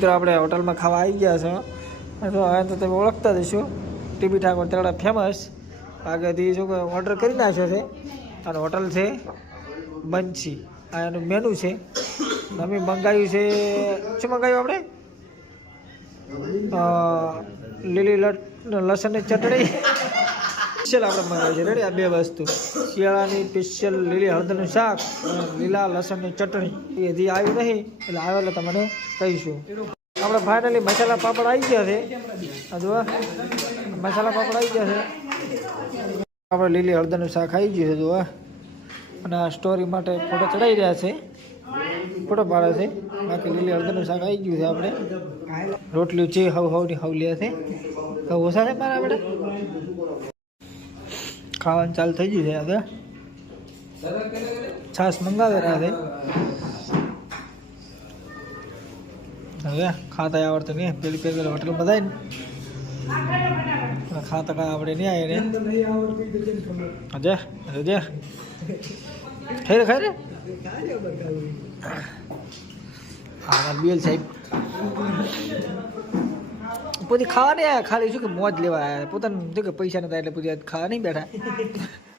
મિત્રો આપણે હોટલમાં ખાવા આવી ગયા છો તો હવે તો તમે ઓળખતા જશો ટીબી ઠાકોર તેડા ફેમસ આગળથી શું ઓર્ડર કરી નાખ્યો છે અને હોટલ છે બંસી આ એનું મેનુ છે અમે મંગાવ્યું છે શું મંગાવ્યું આપણે લીલી લસણની ચટણી સ્પેશિયલ આપણે મંગાવ્યું છે રેડી આ બે વસ્તુ શિયાળાની સ્પેશિયલ લીલી હળદરનું શાક અને લીલા લસણની ચટણી એ હજી આવ્યું નહીં એટલે આવે એટલે તમને કહીશું આપણે ફાઇનલી મસાલા પાપડ આવી ગયા છે આ જુઓ મસાલા પાપડ આવી ગયા છે આપણે લીલી હળદરનું શાક આવી ગયું છે જુઓ અને આ સ્ટોરી માટે ફોટો ચડાવી રહ્યા છે ફોટો પાડે છે બાકી લીલી હળદરનું શાક આવી ગયું છે આપણે રોટલી છે હવની હવ લે છે તો ઓછા છે મારા આપણે ખાવાનું ચાલુ થઈ ગયું છે હવે છાશ મંગાવેલા છે હવે ખાતા આવડતું નહીં પેલી પેલી હોટલ બધા ખાતા કાંઈ આપણે નહીં આવે ને હજે ખાઈ રે હા બેલ સાહેબ પોતે ખાવા નહીં આવ્યા ખાલી શું કે મોજ લેવા આવ્યા પોતાનું શું કે પૈસા નતા એટલે પછી ખાવા નહીં બેઠા